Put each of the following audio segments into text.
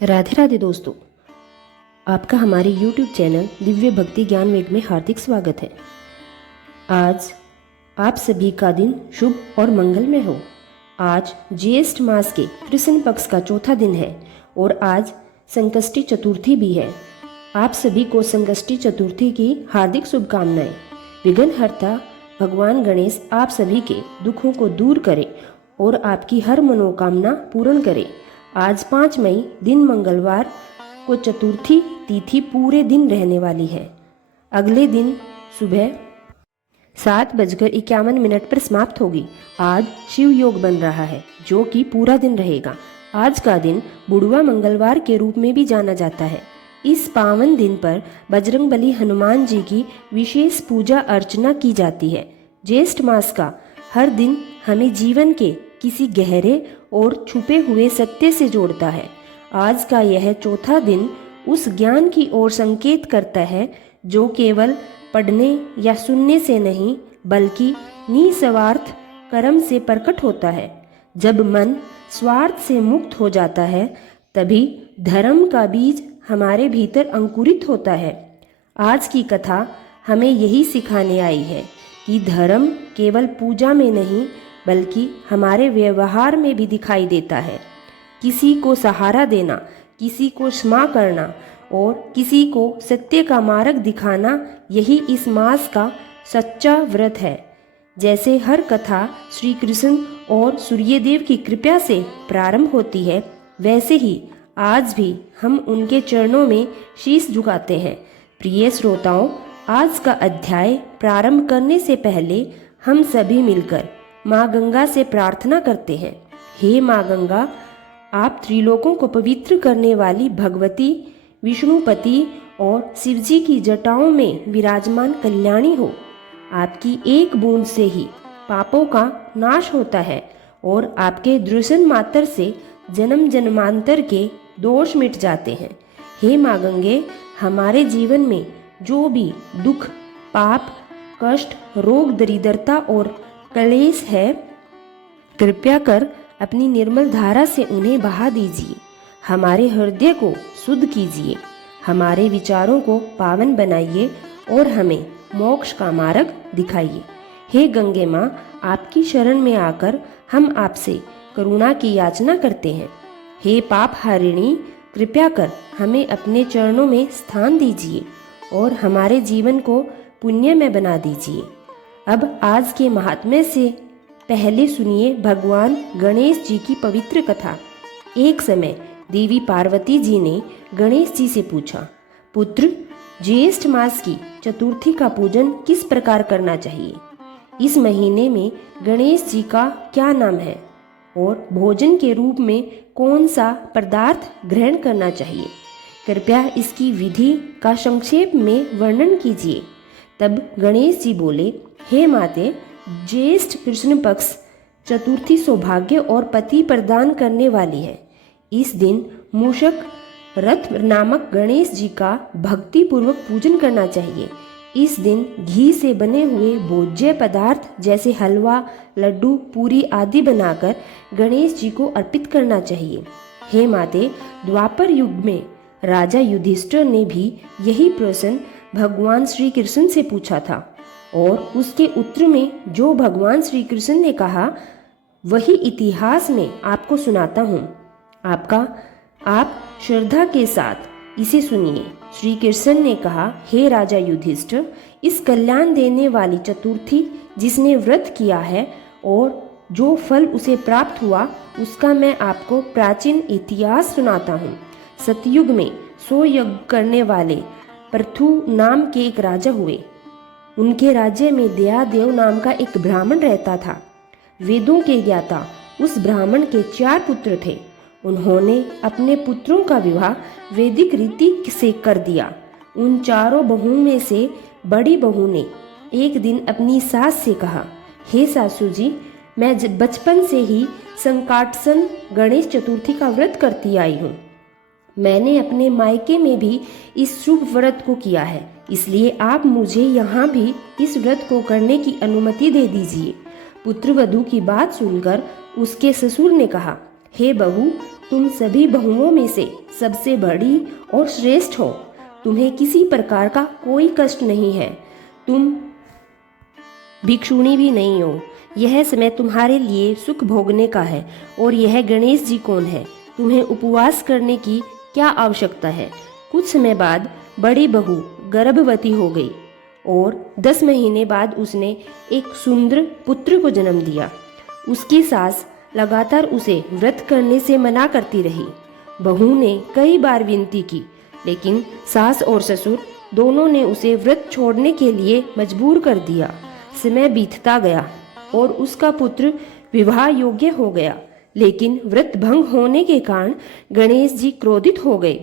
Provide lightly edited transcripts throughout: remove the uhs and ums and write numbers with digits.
राधे राधे दोस्तों, आपका हमारे YouTube चैनल दिव्य भक्ति ज्ञान वेग में हार्दिक स्वागत है। आज आप सभी का दिन शुभ और मंगलमय हो। आज ज्येष्ठ मास के कृष्ण पक्ष का चौथा दिन है और आज संकष्टी चतुर्थी भी है। आप सभी को संकष्टी चतुर्थी की हार्दिक शुभकामनाएं। विघ्नहर्ता भगवान गणेश आप सभी के दुखों को दूर करे और आपकी हर मनोकामना पूर्ण करे। आज 5 मई दिन मंगलवार को चतुर्थी तिथि पूरे दिन रहने वाली है। अगले दिन सुबह 7:51 पर समाप्त होगी। आज शिव योग बन रहा है जो कि पूरा दिन रहेगा। आज का दिन बुढ़वा मंगलवार के रूप में भी जाना जाता है। इस पावन दिन पर बजरंगबली हनुमान जी की विशेष पूजा अर्चना की जाती है। ज्येष्ठ मास का हर दिन हमें जीवन के किसी गहरे और छुपे हुए सत्य से जोड़ता है। आज का यह चौथा दिन उस ज्ञान की ओर संकेत करता है जो केवल पढ़ने या सुनने से नहीं बल्कि निस्वार्थ कर्म से प्रकट होता है। जब मन स्वार्थ से मुक्त हो जाता है तभी धर्म का बीज हमारे भीतर अंकुरित होता है। आज की कथा हमें यही सिखाने आई है कि धर्म केवल पूजा में नहीं बल्कि हमारे व्यवहार में भी दिखाई देता है। किसी को सहारा देना, किसी को क्षमा करना और किसी को सत्य का मार्ग दिखाना, यही इस मास का सच्चा व्रत है। जैसे हर कथा श्री कृष्ण और सूर्यदेव की कृपा से प्रारंभ होती है, वैसे ही आज भी हम उनके चरणों में शीश झुकाते हैं। प्रिय श्रोताओं, आज का अध्याय प्रारंभ करने से पहले हम सभी मिलकर माँ गंगा से प्रार्थना करते हैं। हे माँ गंगा, आप त्रिलोकों को पवित्र करने वाली भगवती, विष्णुपति और शिवजी की जटाओं में विराजमान कल्याणी हो। आपकी एक बूंद से ही पापों का नाश होता है और आपके दर्शन मात्र से जन्म जन्मांतर के दोष मिट जाते हैं। हे माँ गंगे, हमारे जीवन में जो भी दुख, पाप, कष्ट, रोग, दरिद्रता और क्लेश है, कृपया कर अपनी निर्मल धारा से उन्हें बहा दीजिए। हमारे हृदय को शुद्ध कीजिए, हमारे विचारों को पावन बनाइए और हमें मोक्ष का मार्ग दिखाइए। हे गंगे माँ, आपकी शरण में आकर हम आपसे करुणा की याचना करते हैं। हे पाप हारिणी, कृपया कर हमें अपने चरणों में स्थान दीजिए और हमारे जीवन को पुण्यमय बना दीजिए। अब आज के महात्म्य से पहले सुनिए भगवान गणेश जी की पवित्र कथा। एक समय देवी पार्वती जी ने गणेश जी से पूछा, पुत्र, ज्येष्ठ मास की चतुर्थी का पूजन किस प्रकार करना चाहिए? इस महीने में गणेश जी का क्या नाम है और भोजन के रूप में कौन सा पदार्थ ग्रहण करना चाहिए? कृपया इसकी विधि का संक्षेप में वर्णन कीजिए। तब गणेश जी बोले, हे माते, ज्येष्ठ कृष्ण पक्ष चतुर्थी सौभाग्य और पति प्रदान करने वाली है। इस दिन मूषक रथ नामक गणेश जी का भक्ति पूर्वक पूजन करना चाहिए। इस दिन घी से बने हुए भोज्य पदार्थ जैसे हलवा, लड्डू, पूरी आदि बनाकर गणेश जी को अर्पित करना चाहिए। हे माते, द्वापर युग में राजा युधिष्ठिर ने भी यही प्रश्न भगवान श्री कृष्ण से पूछा था और उसके उत्तर में जो भगवान श्री कृष्ण ने कहा वही इतिहास में आपको सुनाता हूँ। आप श्रद्धा के साथ इसे सुनिए। श्री कृष्ण ने कहा, हे राजा युधिष्ठिर, इस कल्याण देने वाली चतुर्थी जिसने व्रत किया है और जो फल उसे प्राप्त हुआ उसका मैं आपको प्राचीन इतिहास सुनाता हूँ। सतयुग में 100 यज्ञ करने वाले पृथु नाम के एक राजा हुए। उनके राज्य में दयादेव नाम का एक ब्राह्मण रहता था। वेदों के ज्ञाता उस ब्राह्मण के 4 पुत्र थे। उन्होंने अपने पुत्रों का विवाह वैदिक रीति से कर दिया। उन चारों बहुओं में से बड़ी बहू ने एक दिन अपनी सास से कहा, हे सासू जी, मैं बचपन से ही संकाटसन गणेश चतुर्थी का व्रत करती आई हूँ। मैंने अपने मायके में भी इस शुभ व्रत को किया है, इसलिए आप मुझे यहाँ भी इस व्रत को करने की अनुमति दे दीजिए। पुत्रवधू की बात सुनकर उसके ससुर ने कहा, हे बहू, तुम सभी बहुओं में से सबसे बड़ी और श्रेष्ठ हो। तुम्हें किसी प्रकार का कोई कष्ट नहीं है। तुम भिक्षुणी भी नहीं हो। यह समय तुम्हारे लिए सुख भोगने का है। और यह गणेश जी कौन है? तुम्हें उपवास करने की क्या आवश्यकता है? कुछ समय बाद बड़ी बहू गर्भवती हो गई और 10 महीने बाद उसने एक सुंदर पुत्र को जन्म दिया। उसकी सास लगातार उसे व्रत करने से मना करती रही। बहू ने कई बार विनती की, लेकिन सास और ससुर दोनों ने उसे व्रत छोड़ने के लिए मजबूर कर दिया। समय बीतता गया और उसका पुत्र विवाह योग्य हो गया, लेकिन व्रत भंग होने के कारण गणेश जी क्रोधित हो गए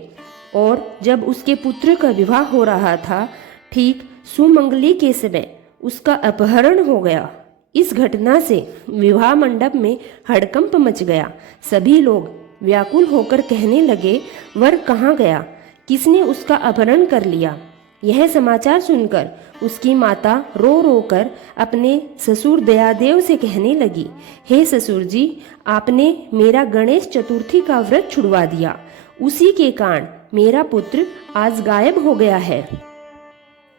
और जब उसके पुत्र का विवाह हो रहा था, ठीक सुमंगली के समय उसका अपहरण हो गया। इस घटना से विवाह मंडप में हड़कंप मच गया। सभी लोग व्याकुल होकर कहने लगे, वर कहाँ गया? किसने उसका अपहरण कर लिया? यह समाचार सुनकर उसकी माता रो रो कर अपने ससुर दयादेव से कहने लगी, हे ससुर जी, आपने मेरा गणेश चतुर्थी का व्रत छुड़वा दिया। उसी के कारण मेरा पुत्र आज गायब हो गया है।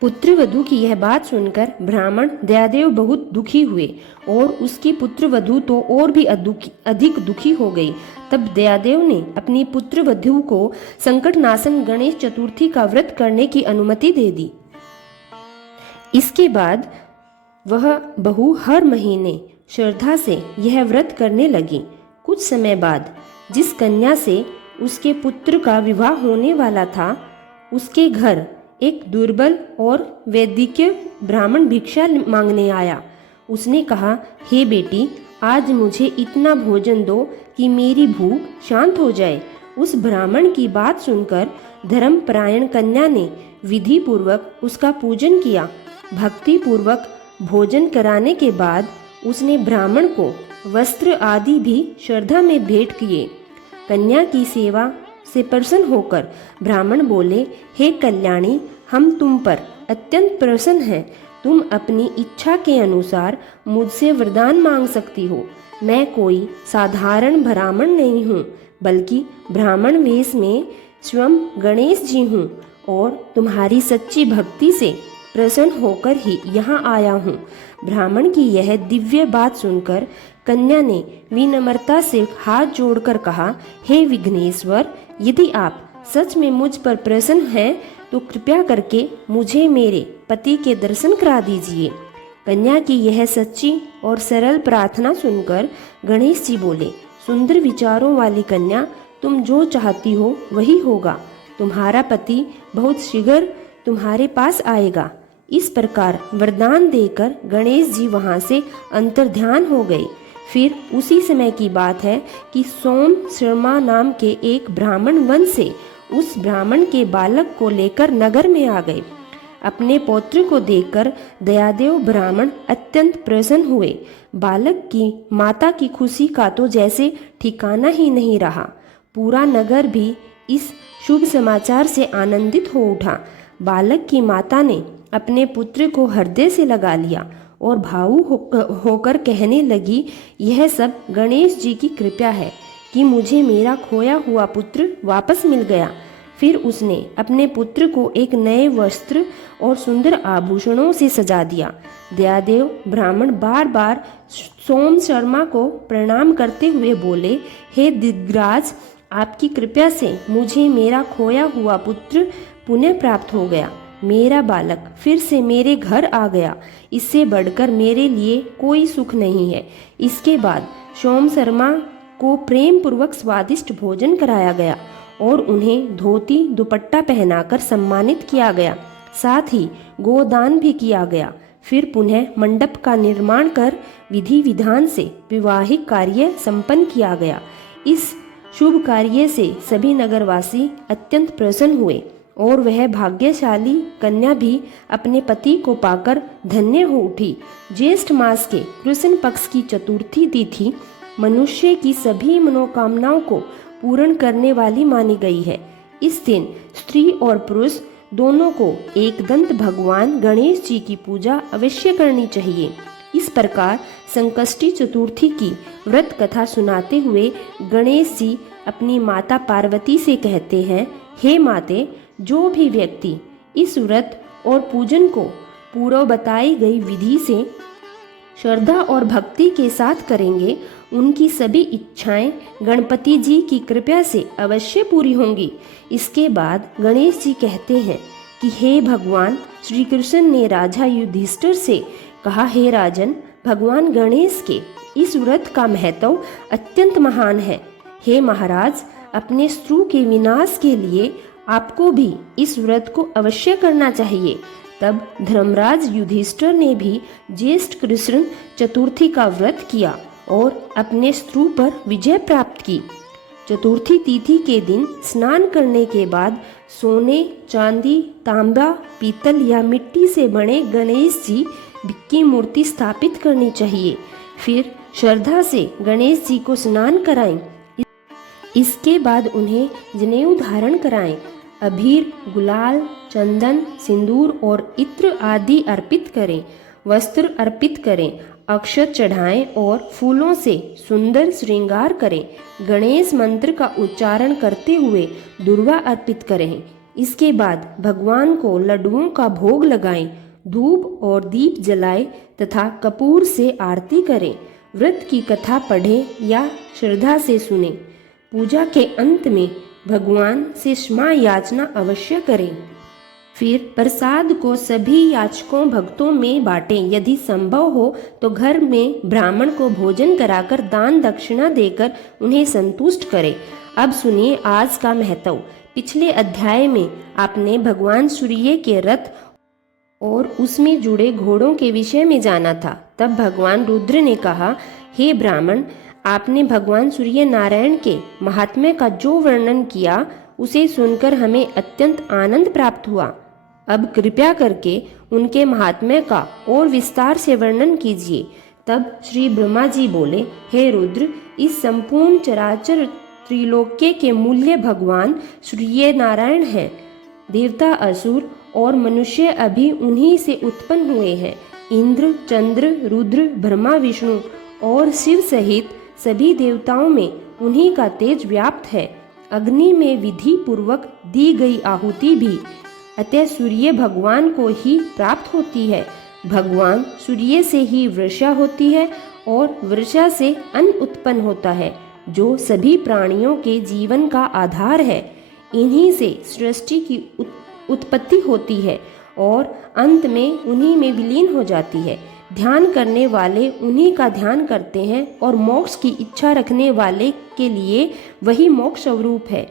पुत्रवधू की यह बात सुनकर ब्राह्मण दयादेव बहुत दुखी हुए और उसकी पुत्रवधू तो और भी अधिक दुखी हो गई। तब दयादेव ने अपनी पुत्रवधू को संकटनाशन गणेश चतुर्थी का व्रत करने की अनुमति दे दी। इसके बाद वह बहू हर महीने श्रद्धा से यह व्रत करने लगी। कुछ समय बाद जिस कन्या से उसके पुत्र का विवाह होने वाला था, उसके घर एक दुर्बल और वैदिक्य ब्राह्मण भिक्षा मांगने आया। उसने कहा, हे बेटी, आज मुझे इतना भोजन दो कि मेरी भूख शांत हो जाए। उस ब्राह्मण की बात सुनकर धर्मपरायण कन्या ने विधि पूर्वक उसका पूजन किया। भक्ति पूर्वक भोजन कराने के बाद उसने ब्राह्मण को वस्त्र आदि भी श्रद्धा में भेंट किए। कन्या की सेवा से प्रसन्न होकर ब्राह्मण बोले, हे कल्याणी, हम तुम पर अत्यंत प्रसन्न हैं। तुम अपनी इच्छा के अनुसार मुझसे वरदान मांग सकती हो। मैं कोई साधारण ब्राह्मण नहीं हूँ, बल्कि ब्राह्मण वेश में स्वयं गणेश जी हूँ और तुम्हारी सच्ची भक्ति से प्रसन्न होकर ही यहाँ आया हूँ। ब्राह्मण की यह दिव्य बात सुनकर कन्या ने विनम्रता से हाथ जोड़कर कहा, हे विघ्नेश्वर, यदि आप सच में मुझ पर प्रसन्न हैं तो कृपया करके मुझे मेरे पति के दर्शन करा दीजिए। कन्या की यह सच्ची और सरल प्रार्थना सुनकर गणेश जी बोले, सुंदर विचारों वाली कन्या, तुम जो चाहती हो वही होगा। तुम्हारा पति बहुत शीघ्र तुम्हारे पास आएगा। इस प्रकार वरदान देकर गणेश जी वहां से अंतर्ध्यान हो गए। फिर उसी समय की बात है कि सोम शर्मा नाम के एक ब्राह्मण वन से उस ब्राह्मण के बालक को लेकर नगर में आ गए। अपने पौत्र को देखकर दयादेव ब्राह्मण अत्यंत प्रसन्न हुए। बालक की माता की खुशी का तो जैसे ठिकाना ही नहीं रहा। पूरा नगर भी इस शुभ समाचार से आनंदित हो उठा। बालक की माता ने अपने पुत्र को हृदय से लगा लिया और भावुक होकर कहने लगी, यह सब गणेश जी की कृपा है कि मुझे मेरा खोया हुआ पुत्र वापस मिल गया। फिर उसने अपने पुत्र को एक नए वस्त्र और सुंदर आभूषणों से सजा दिया। दयादेव ब्राह्मण बार बार सोम शर्मा को प्रणाम करते हुए बोले, हे दिग्गराज, आपकी कृपा से मुझे मेरा खोया हुआ पुत्र पुनः प्राप्त हो गया। मेरा बालक फिर से मेरे घर आ गया। इससे बढ़कर मेरे लिए कोई सुख नहीं है। इसके बाद सोम शर्मा को प्रेम पूर्वक स्वादिष्ट भोजन कराया गया और उन्हें धोती दुपट्टा पहनाकर सम्मानित किया गया। साथ ही गोदान भी किया गया। फिर पुनः मंडप का निर्माण कर विधि विधान से विवाहिक कार्य संपन्न किया गया। इस शुभ कार्य से सभी नगरवासी अत्यंत प्रसन्न हुए और वह भाग्यशाली कन्या भी अपने पति को पाकर धन्य हो उठी। ज्येष्ठ मास के कृष्ण पक्ष की चतुर्थी तिथि मनुष्य की सभी मनोकामनाओं को पूर्ण करने वाली मानी गई है। इस दिन स्त्री और पुरुष दोनों को एकदंत भगवान गणेश जी की पूजा अवश्य करनी चाहिए। इस प्रकार संकष्टी चतुर्थी की व्रत कथा सुनाते हुए गणेश जी अपनी माता पार्वती से कहते हैं, हे माते, जो भी व्यक्ति इस व्रत और पूजन को पूर्व बताई गई विधि से श्रद्धा और भक्ति के साथ करेंगे, उनकी सभी इच्छाएं गणपति जी की कृपा से अवश्य पूरी होंगी। इसके बाद गणेश जी कहते हैं कि हे भगवान, श्री कृष्ण ने राजा युधिष्ठिर से कहा, हे राजन, भगवान गणेश के इस व्रत का महत्व अत्यंत महान है। हे महाराज, अपने शत्रु के विनाश के लिए आपको भी इस व्रत को अवश्य करना चाहिए। तब धर्मराज युधिष्ठिर ने भी ज्येष्ठ कृष्ण चतुर्थी का व्रत किया और अपने शत्रु पर विजय प्राप्त की। चतुर्थी तिथि के दिन स्नान करने के बाद सोने, चांदी, तांबा, पीतल या मिट्टी से बने गणेश जी की मूर्ति स्थापित करनी चाहिए। फिर श्रद्धा से गणेश जी को स्नान कराएं। इसके बाद उन्हें जनेऊ धारण कराएं। अबीर, गुलाल, चंदन, सिंदूर और इत्र आदि अर्पित करें। वस्त्र अर्पित करें, अक्षत चढ़ाएं और फूलों से सुंदर श्रृंगार करें। गणेश मंत्र का उच्चारण करते हुए दुर्वा अर्पित करें। इसके बाद भगवान को लड्डुओं का भोग लगाएं, धूप और दीप जलाएं तथा कपूर से आरती करें। व्रत की कथा पढ़ें या श्रद्धा से सुनें। पूजा के अंत में भगवान से क्षमा याचना अवश्य करें। फिर प्रसाद को सभी याचकों भक्तों में बांटें। यदि संभव हो तो घर में ब्राह्मण को भोजन कराकर दान दक्षिणा देकर उन्हें संतुष्ट करें। अब सुनिए आज का महत्व। पिछले अध्याय में आपने भगवान सूर्य के रथ और उसमें जुड़े घोड़ों के विषय में जाना था। तब भगवान रुद्र ने कहा, हे ब्राह्मण, आपने भगवान सूर्य नारायण के महात्म्य का जो वर्णन किया उसे सुनकर हमें अत्यंत आनंद प्राप्त हुआ। अब कृपया करके उनके महात्म्य का और विस्तार से वर्णन कीजिए। तब श्री ब्रह्मा जी बोले, हे रुद्र, इस संपूर्ण चराचर त्रिलोक्य के मूल्य भगवान सूर्य नारायण हैं। देवता, असुर और मनुष्य अभी उन्हीं से उत्पन्न हुए हैं। इंद्र, चंद्र, रुद्र, ब्रह्मा, विष्णु और शिव सहित सभी देवताओं में उन्हीं का तेज व्याप्त है। अग्नि में विधि पूर्वक दी गई आहुति भी अतः सूर्य भगवान को ही प्राप्त होती है। भगवान सूर्य से ही वर्षा होती है और वर्षा से अन्न उत्पन्न होता है, जो सभी प्राणियों के जीवन का आधार है। इन्हीं से सृष्टि की उत्पत्ति होती है और अंत में उन्हीं में विलीन हो जाती है। ध्यान करने वाले उन्हीं का ध्यान करते हैं और मोक्ष की इच्छा रखने वाले के लिए वही मोक्ष स्वरूप है।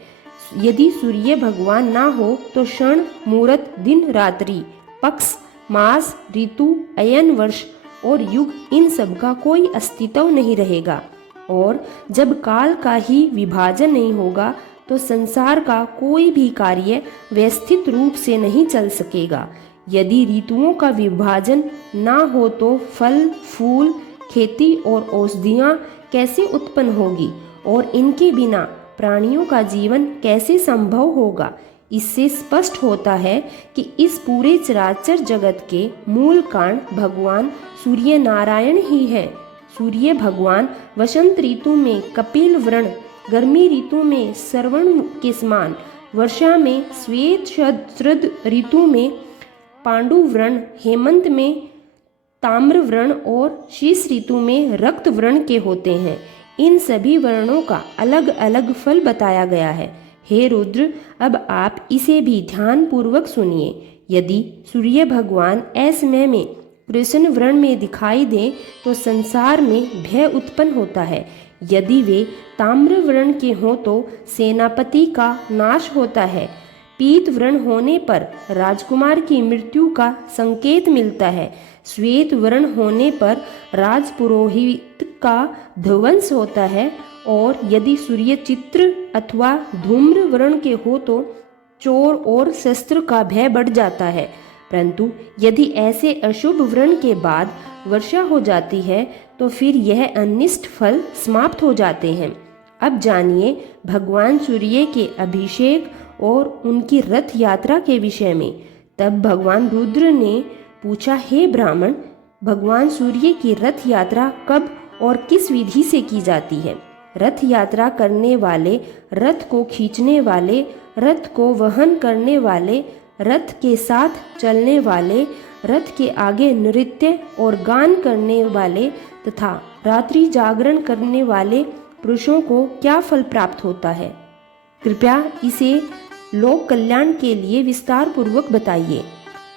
यदि सूर्य भगवान ना हो तो क्षण, मुहूर्त, दिन, रात्रि, पक्ष, मास, ऋतु, अयन, वर्ष और युग, इन सब का कोई अस्तित्व नहीं रहेगा। और जब काल का ही विभाजन नहीं होगा तो संसार का कोई भी कार्य व्यवस्थित रूप से नहीं चल सकेगा। यदि ऋतुओं का विभाजन ना हो तो फल, फूल, खेती और औषधियाँ कैसे उत्पन्न होगी और इनके बिना प्राणियों का जीवन कैसे संभव होगा। इससे स्पष्ट होता है कि इस पूरे चराचर जगत के मूल कारण भगवान सूर्य नारायण ही है। सूर्य भगवान वसंत ऋतु में कपिल वर्ण, गर्मी ऋतु में श्रवण के समान, वर्षा में श्वेत शरद ऋतु में पांडु वर्ण, हेमंत में ताम्र वर्ण और शीत ऋतु में रक्त वर्ण के होते हैं। इन सभी वर्णों का अलग अलग फल बताया गया है। हे रुद्र, अब आप इसे भी ध्यान पूर्वक सुनिए। यदि सूर्य भगवान असमय में कृष्ण वर्ण में दिखाई दे तो संसार में भय उत्पन्न होता है। यदि वे ताम्र वर्ण के हों तो सेनापति का नाश होता है। पीत वर्ण होने पर राजकुमार की मृत्यु का संकेत मिलता है। श्वेत वर्ण होने पर राजपुरोहित का ध्वंस होता है। और यदि सूर्य चित्र अथवा धूम्र वर्ण के हो तो चोर और शस्त्र का भय बढ़ जाता है। परंतु यदि ऐसे अशुभ वर्ण के बाद वर्षा हो जाती है तो फिर यह अनिष्ट फल समाप्त हो जाते हैं। अब जानिए भगवान सूर्य के अभिषेक और उनकी रथ यात्रा के विषय में। तब भगवान रुद्र ने पूछा, हे ब्राह्मण, भगवान सूर्य की रथ यात्रा कब और किस विधि से की जाती है? रथ यात्रा करने वाले, रथ को खींचने वाले, रथ को वहन करने वाले, रथ के साथ चलने वाले, रथ के आगे नृत्य और गान करने वाले तथा रात्रि जागरण करने वाले पुरुषों को क्या फल प्राप्त होता है? कृपया इसे लोक कल्याण के लिए विस्तार पूर्वक बताइए।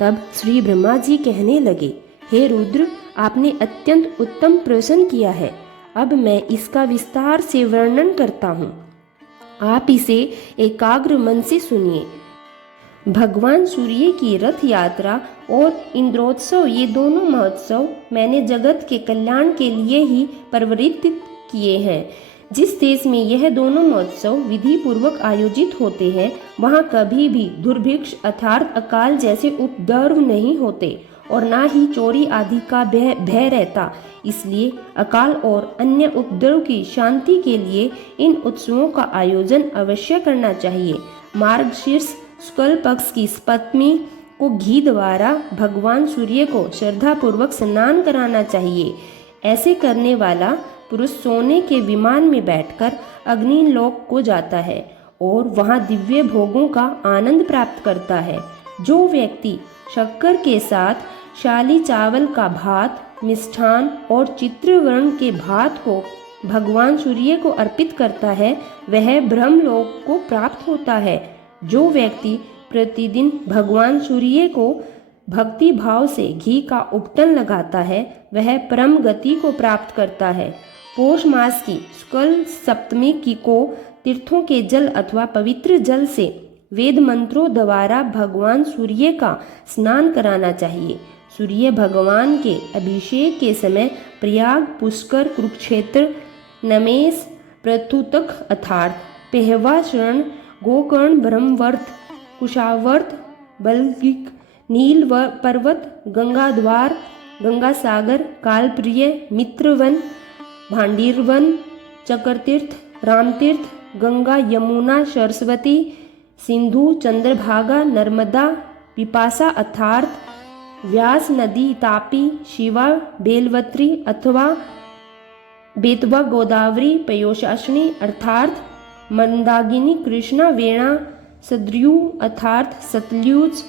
तब श्री ब्रह्मा जी कहने लगे, हे रुद्र, आपने अत्यंत उत्तम प्रश्न किया है। अब मैं इसका विस्तार से वर्णन करता हूँ। आप इसे एकाग्र मन से सुनिए। भगवान सूर्य की रथ यात्रा और इंद्रोत्सव, ये दोनों महोत्सव मैंने जगत के कल्याण के लिए ही परिवर्तित किए हैं। जिस देश में यह दोनों महोत्सव विधि पूर्वक आयोजित होते हैं, वहाँ कभी भी दुर्भिक्ष अर्थात अकाल जैसे उपद्रव नहीं होते और ना ही चोरी आदि का भय रहता। इसलिए अकाल और अन्य उपद्रव की शांति के लिए इन उत्सवों का आयोजन अवश्य करना चाहिए। मार्गशीर्ष शुक्ल पक्ष की सप्तमी को घी द्वारा भगवान सूर्य को श्रद्धा पूर्वक स्नान कराना चाहिए। ऐसे करने वाला पुरुष सोने के विमान में बैठकर अग्निलोक को जाता है और वहां दिव्य भोगों का आनंद प्राप्त करता है। जो व्यक्ति शक्कर के साथ शाली चावल का भात, मिष्ठान और चित्रवर्ण के भात को भगवान सूर्य को अर्पित करता है, वह ब्रह्मलोक को प्राप्त होता है। जो व्यक्ति प्रतिदिन भगवान सूर्य को भक्ति भाव से घी का उपटन लगाता है, वह परम गति को प्राप्त करता है। पौष मास की शुक्ल सप्तमी की को तीर्थों के जल अथवा पवित्र जल से वेद मंत्रों द्वारा भगवान सूर्य का स्नान कराना चाहिए। सूर्य भगवान के अभिषेक के समय प्रयाग, पुष्कर, कुरुक्षेत्र, नमेश, प्रथुतक अर्थात पेहवा, शरण, गोकर्ण, ब्रह्मवर्त, कुशावर्त, बल्गिक, नील पर्वत, गंगा द्वार, गंगा सागर, कालप्रिय, मित्रवन, भांडीरवन, चक्रतीर्थ, रामतीर्थ, गंगा, यमुना, सरस्वती, सिंधु, चंद्रभागा, नर्मदा, पिपासा अर्थात व्यास नदी, तापी, शिवा, बेलवत्री अथवा बेतवा, गोदावरी, पयोशासिनी अर्थात मंदाकिनी, कृष्णा, वेणा, सद्रयू अर्थात सतलुज,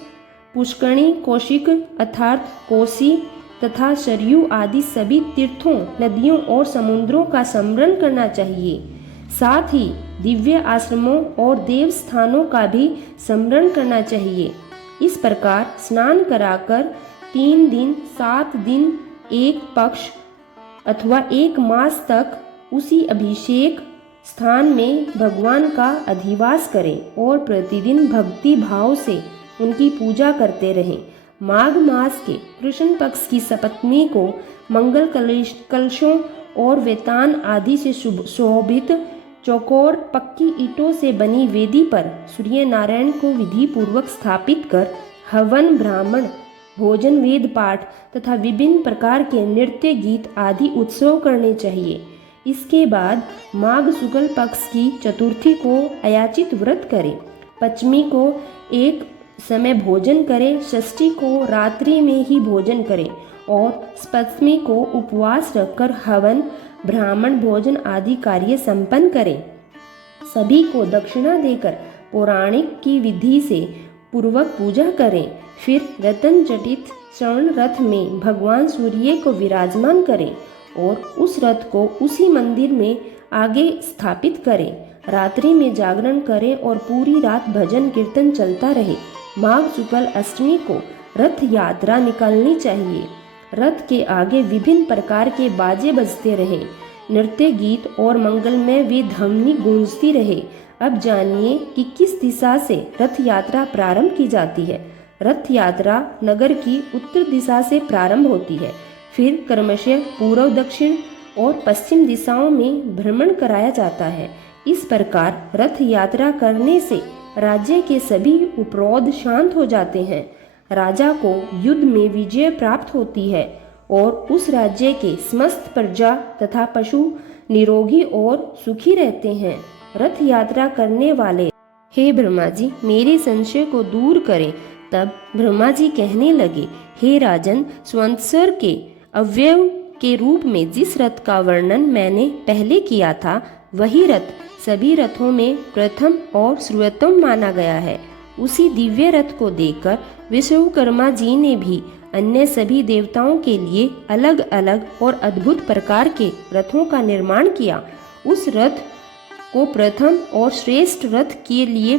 पुष्करणी, कौशिक अर्थात कोसी तथा सरयू आदि सभी तीर्थों, नदियों और समुद्रों का स्मरण करना चाहिए। साथ ही दिव्य आश्रमों और देव स्थानों का भी स्मरण करना चाहिए। इस प्रकार स्नान कराकर 3 दिन, 7 दिन, एक पक्ष अथवा 1 मास तक उसी अभिषेक स्थान में भगवान का अधिवास करें और प्रतिदिन भक्ति भाव से उनकी पूजा करते रहें। माघ मास के कृष्ण पक्ष की सप्तमी को मंगल कलशों और वेतान आदि से शोभित चौकोर पक्की ईंटों से बनी वेदी पर सूर्य नारायण को विधि पूर्वक स्थापित कर हवन, ब्राह्मण भोजन, वेद पाठ तथा विभिन्न प्रकार के नृत्य, गीत आदि उत्सव करने चाहिए। इसके बाद माघ शुक्ल पक्ष की चतुर्थी को अयाचित व्रत करें, पंचमी को एक समय भोजन करें, षष्ठी को रात्रि में ही भोजन करें और सप्तमी को उपवास रखकर हवन, ब्राह्मण भोजन आदि कार्य संपन्न करें। सभी को दक्षिणा देकर पौराणिक की विधि से पूर्वक पूजा करें। फिर रतन जटित स्वर्ण रथ में भगवान सूर्य को विराजमान करें और उस रथ को उसी मंदिर में आगे स्थापित करें। रात्रि में जागरण करें और पूरी रात भजन कीर्तन चलता रहे। माघ शुक्ल अष्टमी को रथ यात्रा निकालनी चाहिए। रथ के आगे विभिन्न प्रकार के बाजे बजते रहे, नृत्य, गीत और मंगलमय वे ध्वनि गूंजती रहे। अब जानिए कि किस दिशा से रथ यात्रा प्रारंभ की जाती है। रथ यात्रा नगर की उत्तर दिशा से प्रारंभ होती है, फिर क्रमशः पूर्व, दक्षिण और पश्चिम दिशाओं में भ्रमण कराया जाता है। इस प्रकार रथ यात्रा करने से राज्य के सभी उपरोध शांत हो जाते हैं। राजा को युद्ध में विजय प्राप्त होती है और उस राज्य के समस्त प्रजा तथा पशु निरोगी और सुखी रहते हैं। रथ यात्रा करने वाले, हे ब्रह्मा जी, मेरे संशय को दूर करें। तब ब्रह्मा जी कहने लगे, हे राजन, संवत्सर के अवयव के रूप में जिस रथ का वर्णन मैंने पहले किया था, वही रथ सभी रथों में प्रथम और सर्वोत्तम माना गया है। उसी दिव्य रथ को देखकर विश्वकर्मा जी ने भी अन्य सभी देवताओं के लिए अलग अलग और अद्भुत प्रकार के रथों का निर्माण किया। उस रथ को प्रथम और श्रेष्ठ रथ के लिए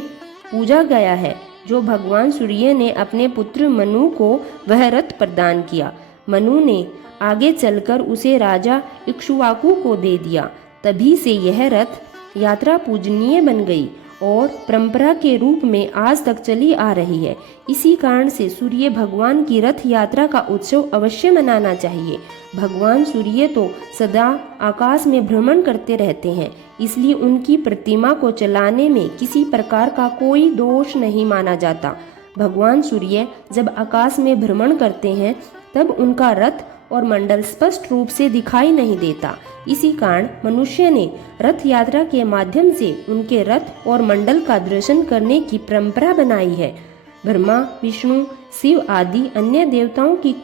पूजा गया है, जो भगवान सूर्य ने अपने पुत्र मनु को वह रथ प्रदान किया। मनु ने आगे चलकर उसे राजा इक्ष्वाकु को दे दिया। तभी से यह रथ यात्रा पूजनीय बन गई और परंपरा के रूप में आज तक चली आ रही है। इसी कारण से सूर्य भगवान की रथ यात्रा का उत्सव अवश्य मनाना चाहिए। भगवान सूर्य तो सदा आकाश में भ्रमण करते रहते हैं, इसलिए उनकी प्रतिमा को चलाने में किसी प्रकार का कोई दोष नहीं माना जाता। भगवान सूर्य जब आकाश में भ्रमण करते हैं, तब उनका रथ और मंडल स्पष्ट रूप से दिखाई नहीं देता। इसी कारण मनुष्य ने रथ यात्रा के माध्यम से उनके रथ और मंडल का दर्शन करने की परंपरा बनाई है। ब्रह्मा, विष्णु, शिव आदि अन्य देवताओं की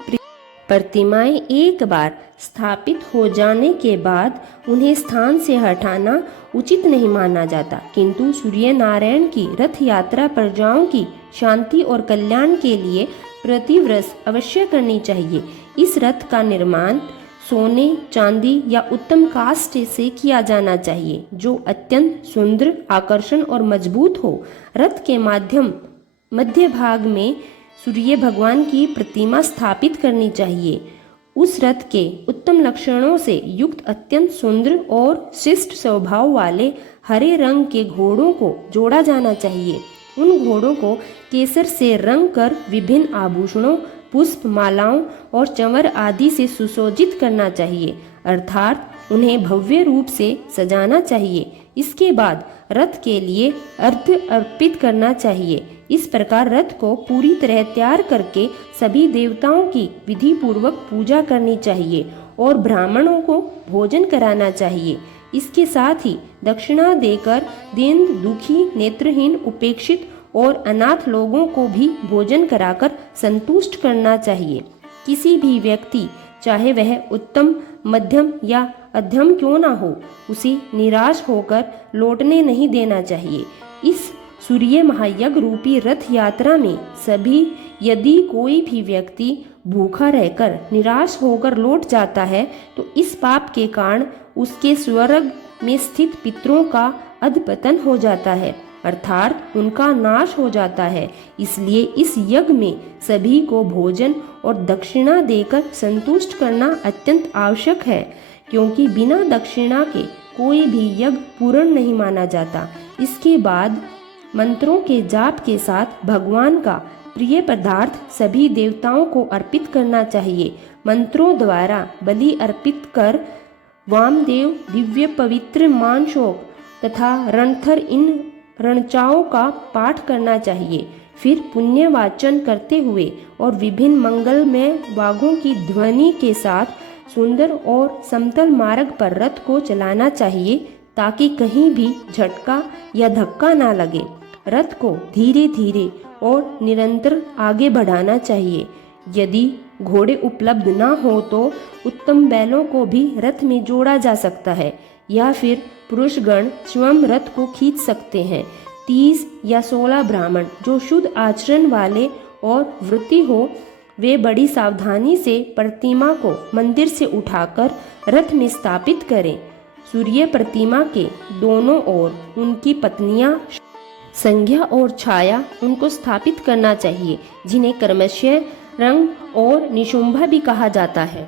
प्रतिमाएं एक बार स्थापित हो जाने के बाद उन्हें स्थान से हटाना उचित नहीं माना जाता, किंतु सूर्य नारायण की रथ यात्रा प्रजाओं की शांति और कल्याण के लिए प्रतिवर्ष अवश्य करनी चाहिए। इस रथ का निर्माण सोने, चांदी या उत्तम काष्ठ से किया जाना चाहिए, जो अत्यंत सुंदर, आकर्षण और मजबूत हो। रथ के मध्य भाग में सूर्य भगवान की प्रतिमा स्थापित करनी चाहिए। उस रथ के उत्तम लक्षणों से युक्त अत्यंत सुंदर और शिष्ट स्वभाव वाले हरे रंग के घोड़ों को जोड़ा जाना चाहिए। उन घोड़ों को केसर से रंग कर विभिन्न आभूषणों, पुष्प, मालाओं और चंवर आदि से सुसज्जित करना चाहिए, अर्थात उन्हें भव्य रूप से सजाना चाहिए। इसके बाद रथ के लिए अर्घ्य अर्पित करना चाहिए। इस प्रकार रथ को पूरी तरह तैयार करके सभी देवताओं की विधि पूर्वक पूजा करनी चाहिए और ब्राह्मणों को भोजन कराना चाहिए। इसके साथ ही दक्षिणा देकर दीन, दुखी, नेत्रहीन, उपेक्षित और अनाथ लोगों को भी भोजन कराकर संतुष्ट करना चाहिए। किसी भी व्यक्ति, चाहे वह उत्तम, मध्यम या अध्यम क्यों ना हो, उसे निराश होकर लौटने नहीं देना चाहिए। इस सूर्य महायज्ञ रूपी रथ यात्रा में सभी यदि कोई भी व्यक्ति भूखा रहकर निराश होकर लौट जाता है, तो इस पाप के कारण उसके स्वर्ग में स्थित पितरों का अधपतन हो जाता है, अर्थात उनका नाश हो जाता है। इसलिए इस यज्ञ में सभी को भोजन और दक्षिणा देकर संतुष्ट करना अत्यंत आवश्यक है, क्योंकि बिना दक्षिणा के कोई भी यज्ञ पूर्ण नहीं माना जाता। इसके बाद मंत्रों के जाप के साथ भगवान का प्रिय पदार्थ सभी देवताओं को अर्पित करना चाहिए। मंत्रों द्वारा बलि अर्पित कर वामदेव, दिव्य पवित्र मानशोक तथा रणथर इन रणचाओं का पाठ करना चाहिए। फिर पुण्य वाचन करते हुए और विभिन्न मंगलमय वाद्यों की ध्वनि के साथ सुंदर और समतल मार्ग पर रथ को चलाना चाहिए, ताकि कहीं भी झटका या धक्का ना लगे। रथ को धीरे धीरे और निरंतर आगे बढ़ाना चाहिए। यदि घोड़े उपलब्ध ना हो तो उत्तम बैलों को भी रथ में जोड़ा जा सकता है, या फिर पुरुषगण स्वयं रथ को खींच सकते हैं। 30 या 16 ब्राह्मण जो शुद्ध आचरण वाले और व्रती हो, वे बड़ी सावधानी से प्रतिमा को मंदिर से उठाकर रथ में स्थापित करें। सूर्य प्रतिमा के दोनों ओर उनकी पत्नियां संज्ञा और छाया उनको स्थापित करना चाहिए, जिन्हें कर्मशय, रंग और निशुंभा भी कहा जाता है।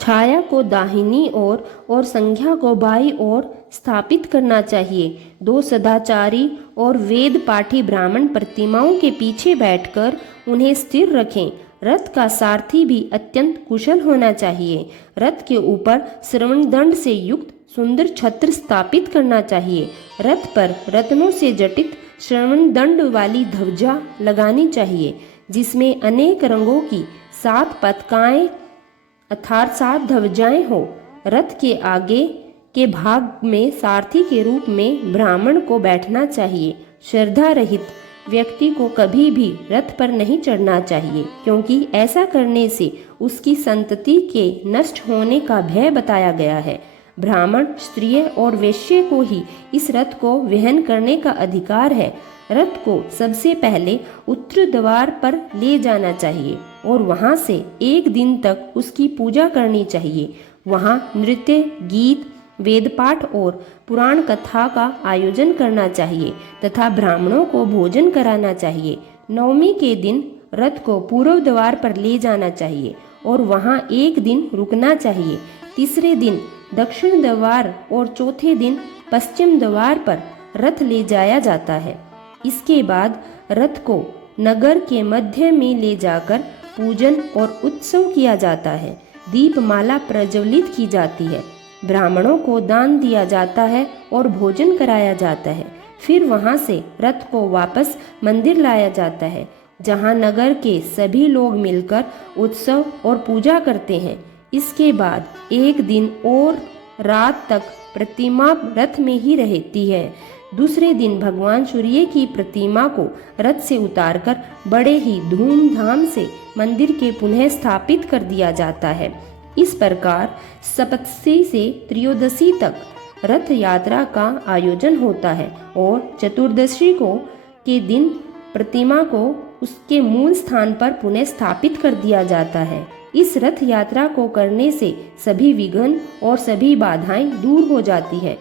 छाया को दाहिनी ओर और संज्ञा को बाईं ओर स्थापित करना चाहिए। 2 सदाचारी और वेद पाठी ब्राह्मण प्रतिमाओं के पीछे बैठकर उन्हें स्थिर रखें। रथ का सारथी भी अत्यंत कुशल होना चाहिए। रथ के ऊपर श्रवण दंड से युक्त सुंदर छत्र स्थापित करना चाहिए। रथ पर रत्नों से जटित श्रवण दंड वाली ध्वजा लगानी चाहिए, जिसमें अनेक रंगों की 7 पताकाएं अर्थात 7 ध्वजाएं हो। रथ के आगे के भाग में सारथी के रूप में ब्राह्मण को बैठना चाहिए। श्रद्धा रहित व्यक्ति को कभी भी रथ पर नहीं चढ़ना चाहिए, क्योंकि ऐसा करने से उसकी संतति के नष्ट होने का भय बताया गया है। ब्राह्मण, स्त्रिय और वैश्य को ही इस रथ को वहन करने का अधिकार है। रथ को सबसे पहले उत्तर द्वार पर ले जाना चाहिए और वहां से एक दिन तक उसकी पूजा करनी चाहिए। वहां नृत्य, गीत, वेद पाठ और पुराण कथा का आयोजन करना चाहिए तथा ब्राह्मणों को भोजन कराना चाहिए। नवमी के दिन रथ को पूर्व द्वार पर ले जाना चाहिए और वहां एक दिन रुकना चाहिए। तीसरे दिन दक्षिण द्वार और चौथे दिन पश्चिम द्वार पर रथ ले जाया जाता है। इसके बाद रथ को नगर के मध्य में ले जाकर पूजन और उत्सव किया जाता है। दीपमाला प्रज्वलित की जाती है, ब्राह्मणों को दान दिया जाता है और भोजन कराया जाता है। फिर वहां से रथ को वापस मंदिर लाया जाता है, जहां नगर के सभी लोग मिलकर उत्सव और पूजा करते हैं। इसके बाद एक दिन और रात तक प्रतिमा रथ में ही रहती है। दूसरे दिन भगवान सूर्य की प्रतिमा को रथ से उतारकर बड़े ही धूमधाम से मंदिर के पुनः स्थापित कर दिया जाता है। इस प्रकार सप्तमी से त्रयोदशी तक रथ यात्रा का आयोजन होता है और चतुर्दशी के दिन प्रतिमा को उसके मूल स्थान पर पुनः स्थापित कर दिया जाता है। इस रथ यात्रा को करने से सभी विघ्न और सभी बाधाएं दूर हो जाती है।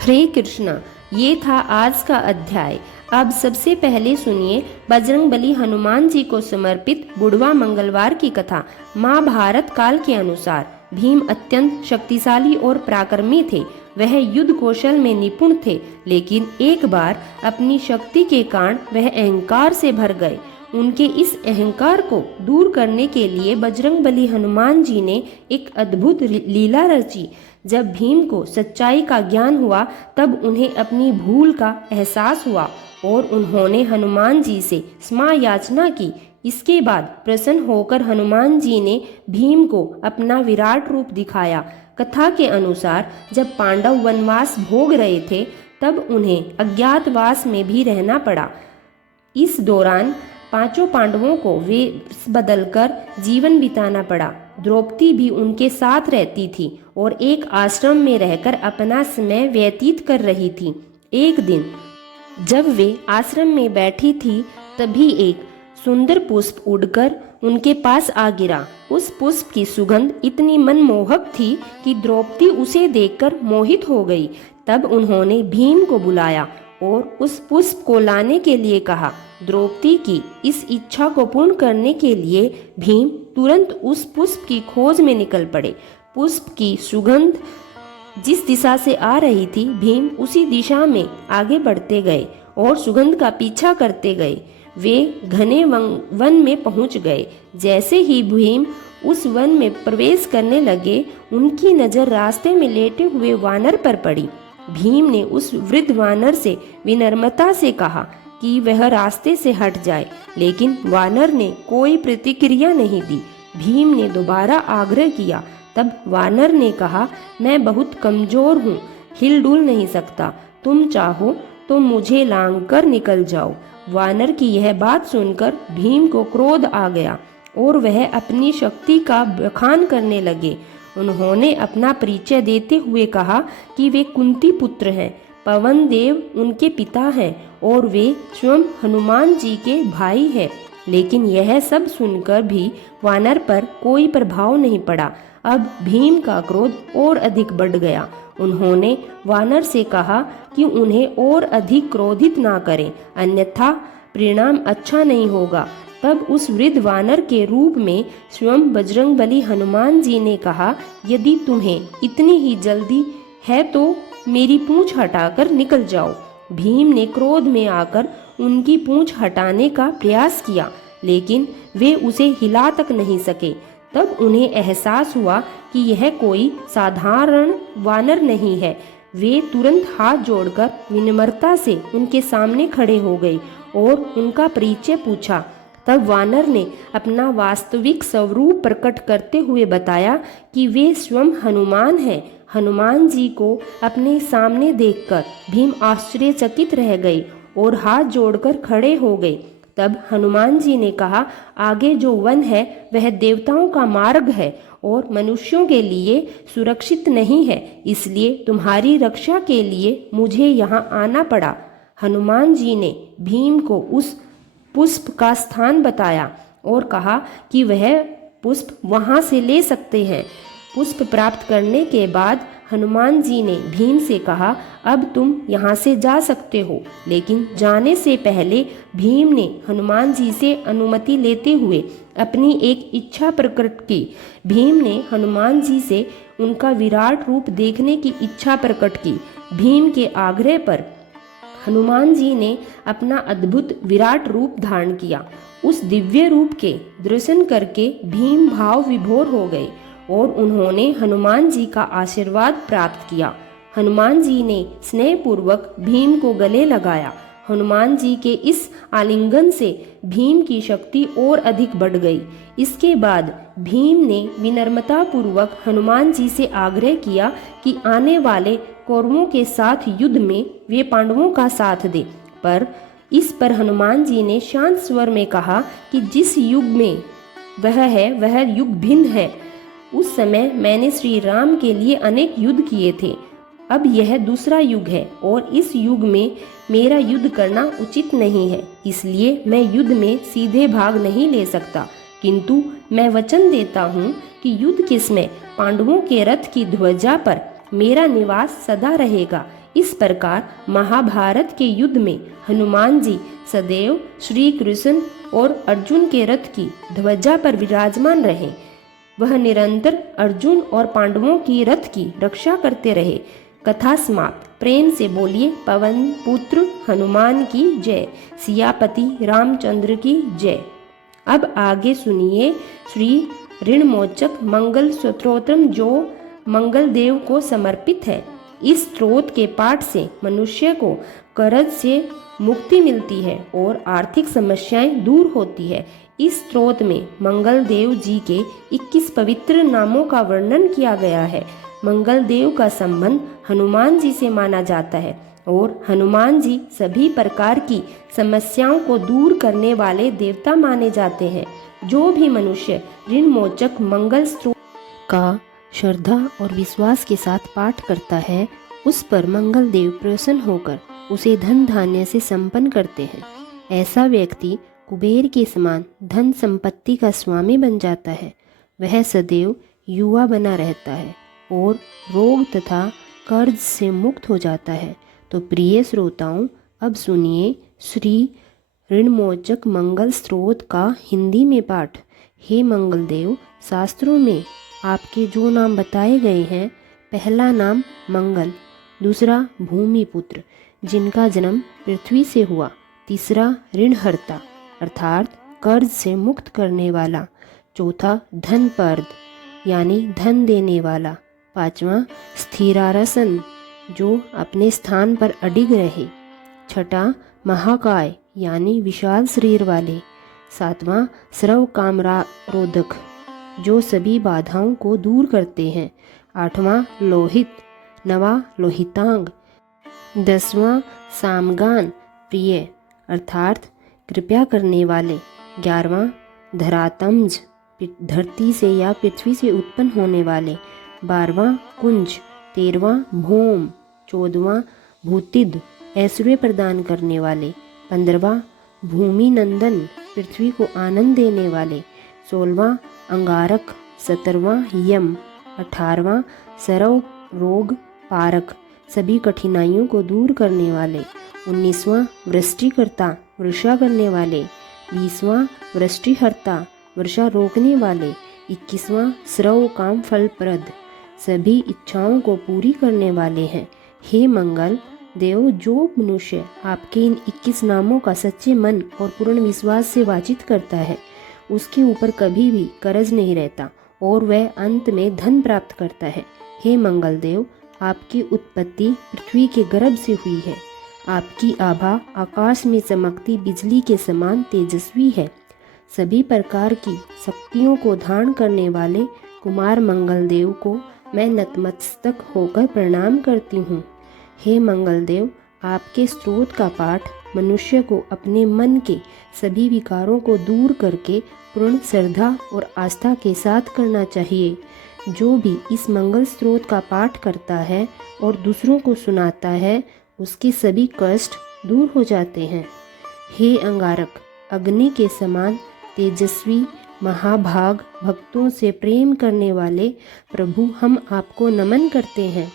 हरे कृष्णा। ये था आज का अध्याय। अब सबसे पहले सुनिए बजरंगबली हनुमान जी को समर्पित बुढ़वा मंगलवार की कथा। महाभारत काल के अनुसार भीम अत्यंत शक्तिशाली और पराक्रमी थे। वह युद्ध कौशल में निपुण थे, लेकिन एक बार अपनी शक्ति के कारण वह अहंकार से भर गए। उनके इस अहंकार को दूर करने के लिए बजरंगबली हनुमान जी ने एक अद्भुत लीला रची। जब भीम को सच्चाई का ज्ञान हुआ तब उन्हें अपनी भूल का एहसास हुआ और उन्होंने हनुमान जी से क्षमा याचना की। इसके बाद प्रसन्न होकर हनुमान जी ने भीम को अपना विराट रूप दिखाया। कथा के अनुसार जब पांडव वनवास भोग रहे थे तब उन्हें अज्ञातवास में भी रहना पड़ा। इस दौरान पांचों पांडवों को वेश बदलकर जीवन बिताना पड़ा। द्रौपदी भी उनके साथ रहती थी और एक आश्रम में रहकर अपना समय व्यतीत कर रही थी। एक दिन जब वे आश्रम में बैठी थी तभी एक सुंदर पुष्प उड़कर उनके पास आ गिरा। उस पुष्प की सुगंध इतनी मनमोहक थी कि द्रौपदी उसे देखकर मोहित हो गई। तब उन्होंने भीम को बुलाया और उस पुष्प को लाने के लिए कहा। द्रौपदी की इस इच्छा को पूर्ण करने के लिए भीम तुरंत उस पुष्प की खोज में निकल पड़े। पुष्प की सुगंध जिस दिशा से आ रही थी, भीम उसी दिशा में आगे बढ़ते गए और सुगंध का पीछा करते गए। वे घने वन में पहुंच गए। जैसे ही भीम उस वन में प्रवेश करने लगे, उनकी नजर रास्ते में लेटे हुए वानर पर पड़ी। भीम ने उस वृद्ध वानर से विनम्रता से कहा कि वह रास्ते से हट जाए, लेकिन वानर ने कोई प्रतिक्रिया नहीं दी। भीम ने दोबारा आग्रह किया। तब वानर ने कहा, मैं बहुत कमजोर हूँ, हिलडुल नहीं सकता। तुम चाहो तो मुझे लांघकर निकल जाओ। वानर की यह बात सुनकर भीम को क्रोध आ गया और वह अपनी शक्ति का बखान करने लगे। उन्होंने अपना परिचय देते हुए कहा कि वे कुंती पुत्र हैं, पवन देव उनके पिता हैं और वे स्वयं हनुमान जी के भाई हैं। लेकिन यह सब सुनकर भी वानर पर कोई प्रभाव नहीं पड़ा। अब भीम का क्रोध और अधिक बढ़ गया। उन्होंने वानर से कहा कि उन्हें और अधिक क्रोधित ना करें, अन्यथा परिणाम अच्छा नहीं होगा। तब उस वृद्ध वानर के रूप में स्वयं बजरंगबली हनुमान जी ने कहा, यदि तुम्हें इतनी ही जल्दी है तो मेरी पूंछ हटाकर निकल जाओ। भीम ने क्रोध में आकर उनकी पूंछ हटाने का प्रयास किया, लेकिन वे उसे हिला तक नहीं सके। तब उन्हें एहसास हुआ कि यह कोई साधारण वानर नहीं है। वे तुरंत हाथ जोड़कर विनम्रता से उनके सामने खड़े हो गए और उनका परिचय पूछा। तब वानर ने अपना वास्तविक स्वरूप प्रकट करते हुए बताया कि वे स्वयं हनुमान हैं। हनुमान जी को अपने सामने देखकर भीम आश्चर्यचकित रह गए और हाथ जोड़कर खड़े हो गए। तब हनुमान जी ने कहा, आगे जो वन है वह देवताओं का मार्ग है और मनुष्यों के लिए सुरक्षित नहीं है, इसलिए तुम्हारी रक्षा के लिए मुझे यहाँ आना पड़ा। हनुमान जी ने भीम को उस पुष्प का स्थान बताया और कहा कि वह पुष्प वहाँ से ले सकते हैं। पुष्प प्राप्त करने के बाद हनुमान जी ने भीम से कहा, अब तुम यहाँ से जा सकते हो। लेकिन जाने से पहले भीम ने हनुमान जी से अनुमति लेते हुए अपनी एक इच्छा प्रकट की। भीम ने हनुमान जी से उनका विराट रूप देखने की इच्छा प्रकट की। भीम के आग्रह पर हनुमान जी ने अपना अद्भुत विराट रूप धारण किया। उस दिव्य रूप के दर्शन करके भीम भाव विभोर हो गए और उन्होंने हनुमान जी का आशीर्वाद प्राप्त किया। हनुमान जी ने स्नेहपूर्वक भीम को गले लगाया। हनुमान जी के इस आलिंगन से भीम की शक्ति और अधिक बढ़ गई। इसके बाद भीम ने विनम्रता पूर्वक हनुमान जी से आग्रह किया कि आने वाले कौरवों के साथ युद्ध में वे पांडवों का साथ दे। पर इस पर हनुमान जी ने शांत स्वर में कहा कि जिस युग में वह युग भिन्न है। उस समय मैंने श्री राम के लिए अनेक युद्ध किए थे। अब यह दूसरा युग है और इस युग में मेरा युद्ध करना उचित नहीं है, इसलिए मैं युद्ध में सीधे भाग नहीं ले सकता। किंतु मैं वचन देता हूँ कि युद्ध के समय पांडवों के रथ की ध्वजा पर मेरा निवास सदा रहेगा। इस प्रकार महाभारत के युद्ध में हनुमान जी सदैव श्री कृष्ण और अर्जुन के रथ की ध्वजा पर विराजमान रहे। वह निरंतर अर्जुन और पांडवों की रथ की रक्षा करते रहे। कथा समाप्त। प्रेम से बोलिए पवन पुत्र हनुमान की जय, सियापति रामचंद्र की जय। अब आगे सुनिए श्री ऋणमोचक मंगल स्तोत्रम, जो मंगल देव को समर्पित है। इस स्तोत्र के पाठ से मनुष्य को कर्ज से मुक्ति मिलती है और आर्थिक समस्याएं दूर होती है। इस स्तोत्र में मंगल देव जी के 21 पवित्र नामों का वर्णन किया गया है। मंगल देव का संबंध हनुमान जी से माना जाता है और हनुमान जी सभी प्रकार की समस्याओं को दूर करने वाले देवता माने जाते हैं। जो भी मनुष्य ऋणमोचक मंगल स्तोत्र का श्रद्धा और विश्वास के साथ पाठ करता है, उस पर मंगल देव प्रसन्न होकर उसे धन धान्य से संपन्न करते हैं। ऐसा व्यक्ति कुबेर के समान धन संपत्ति का स्वामी बन जाता है। वह सदैव युवा बना रहता है और रोग तथा कर्ज से मुक्त हो जाता है। तो प्रिय श्रोताओं, अब सुनिए श्री ऋणमोचक मंगल स्तोत्र का हिंदी में पाठ। हे मंगल देव, शास्त्रों में आपके जो नाम बताए गए हैं, पहला नाम मंगल, दूसरा भूमिपुत्र जिनका जन्म पृथ्वी से हुआ, तीसरा ऋणहर्ता अर्थात कर्ज से मुक्त करने वाला, चौथा धनपर्द यानी धन देने वाला, पांचवा स्थिरारसन जो अपने स्थान पर अडिग रहे, छठा महाकाय यानी विशाल शरीर वाले, सातवां सर्व कामरोधक जो सभी बाधाओं को दूर करते हैं, आठवां लोहित, नवा लोहितांग, दसवां सामगान प्रिय अर्थात कृपया करने वाले, 11वां धरातंज धरती से या पृथ्वी से उत्पन्न होने वाले, 12वां कुंज, 13वां भौम, 14वां भूतिद ऐश्वर्य प्रदान करने वाले, 15वां भूमि नंदन पृथ्वी को आनंद देने वाले, 16वां अंगारक, 17वां यम, 18वां सर्व रोग पारक सभी कठिनाइयों को दूर करने वाले, 19वां वृष्टिकर्ता वर्षा करने वाले, 20वां वृष्टिहर्ता वर्षा रोकने वाले, 21वां सर्व काम फलप्रद सभी इच्छाओं को पूरी करने वाले हैं। हे मंगल देव, जो मनुष्य आपके इन 21 नामों का सच्चे मन और पूर्ण विश्वास से वाचित करता है, उसके ऊपर कभी भी कर्ज नहीं रहता और वह अंत में धन प्राप्त करता है। हे मंगल देव, आपकी उत्पत्ति पृथ्वी के गर्भ से हुई है। आपकी आभा आकाश में चमकती बिजली के समान तेजस्वी है। सभी प्रकार की शक्तियों को धारण करने वाले कुमार मंगल देव को मैं नतमस्तक होकर प्रणाम करती हूँ। हे मंगल देव, आपके स्तोत्र का पाठ मनुष्य को अपने मन के सभी विकारों को दूर करके पूर्ण श्रद्धा और आस्था के साथ करना चाहिए। जो भी इस मंगल स्रोत का पाठ करता है और दूसरों को सुनाता है, उसके सभी कष्ट दूर हो जाते हैं। हे अंगारक, अग्नि के समान तेजस्वी महाभाग भक्तों से प्रेम करने वाले प्रभु, हम आपको नमन करते हैं।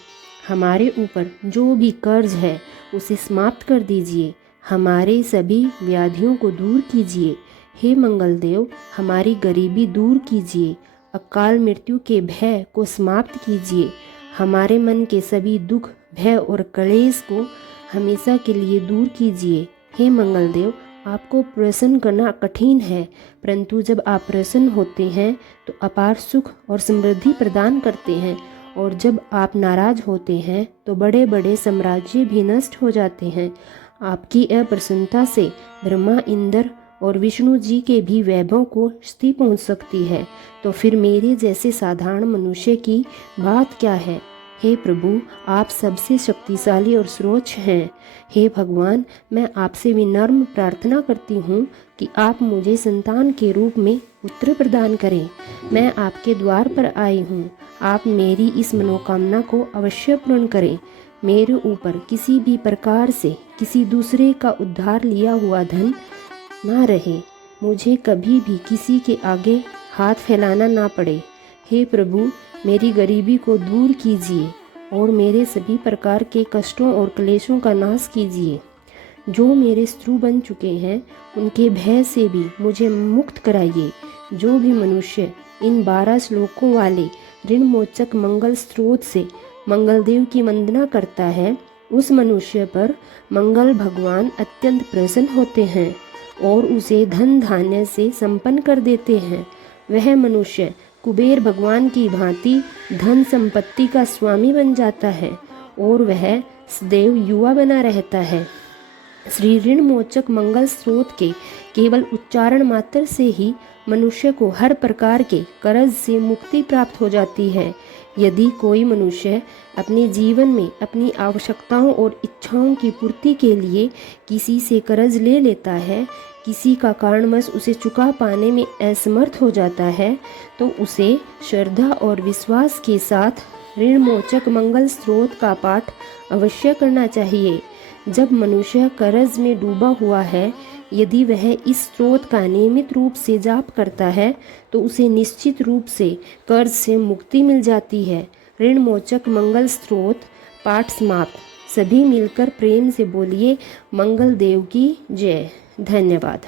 हमारे ऊपर जो भी कर्ज है उसे समाप्त कर दीजिए, हमारे सभी व्याधियों को दूर कीजिए। हे मंगलदेव, हमारी गरीबी दूर कीजिए, अकाल मृत्यु के भय को समाप्त कीजिए, हमारे मन के सभी दुख भय और क्लेश को हमेशा के लिए दूर कीजिए। हे मंगलदेव, आपको प्रसन्न करना कठिन है, परंतु जब आप प्रसन्न होते हैं तो अपार सुख और समृद्धि प्रदान करते हैं, और जब आप नाराज होते हैं तो बड़े बड़े साम्राज्य भी नष्ट हो जाते हैं। आपकी अप्रसन्नता से ब्रह्मा, इंद्र और विष्णु जी के भी वैभव को क्षति पहुंच सकती है, तो फिर मेरे जैसे साधारण मनुष्य की बात क्या है। हे प्रभु, आप सबसे शक्तिशाली और सर्वोच्च हैं। हे भगवान, मैं आपसे विनम्र प्रार्थना करती हूँ कि आप मुझे संतान के रूप में पुत्र प्रदान करें। मैं आपके द्वार पर आई हूँ, आप मेरी इस मनोकामना को अवश्य पूर्ण करें। मेरे ऊपर किसी भी प्रकार से किसी दूसरे का उद्धार लिया हुआ धन ना रहे, मुझे कभी भी किसी के आगे हाथ फैलाना ना पड़े। हे प्रभु, मेरी गरीबी को दूर कीजिए और मेरे सभी प्रकार के कष्टों और क्लेशों का नाश कीजिए। जो मेरे शत्रु बन चुके हैं उनके भय से भी मुझे मुक्त कराइए। जो भी मनुष्य इन 12 श्लोकों वाले ऋण मोचक मंगल स्रोत से मंगलदेव की वंदना करता है, उस मनुष्य पर मंगल भगवान अत्यंत प्रसन्न होते हैं और उसे धन धान्य से संपन्न कर देते हैं। वह मनुष्य कुबेर भगवान की भांति धन संपत्ति का स्वामी बन जाता है और वह सदैव युवा बना रहता है। श्री ऋण मोचक मंगल स्रोत के केवल उच्चारण मात्र से ही मनुष्य को हर प्रकार के कर्ज से मुक्ति प्राप्त हो जाती है। यदि कोई मनुष्य अपने जीवन में अपनी आवश्यकताओं और इच्छाओं की पूर्ति के लिए किसी से कर्ज ले लेता है, किसी का कारणवश उसे चुका पाने में असमर्थ हो जाता है, तो उसे श्रद्धा और विश्वास के साथ ऋण मोचक मंगल स्रोत का पाठ अवश्य करना चाहिए। जब मनुष्य कर्ज में डूबा हुआ है, यदि वह इस स्रोत का नियमित रूप से जाप करता है तो उसे निश्चित रूप से कर्ज से मुक्ति मिल जाती है। ऋण मोचक मंगल स्रोत पाठ समाप्त। सभी मिलकर प्रेम से बोलिए मंगल देव की जय। धन्यवाद।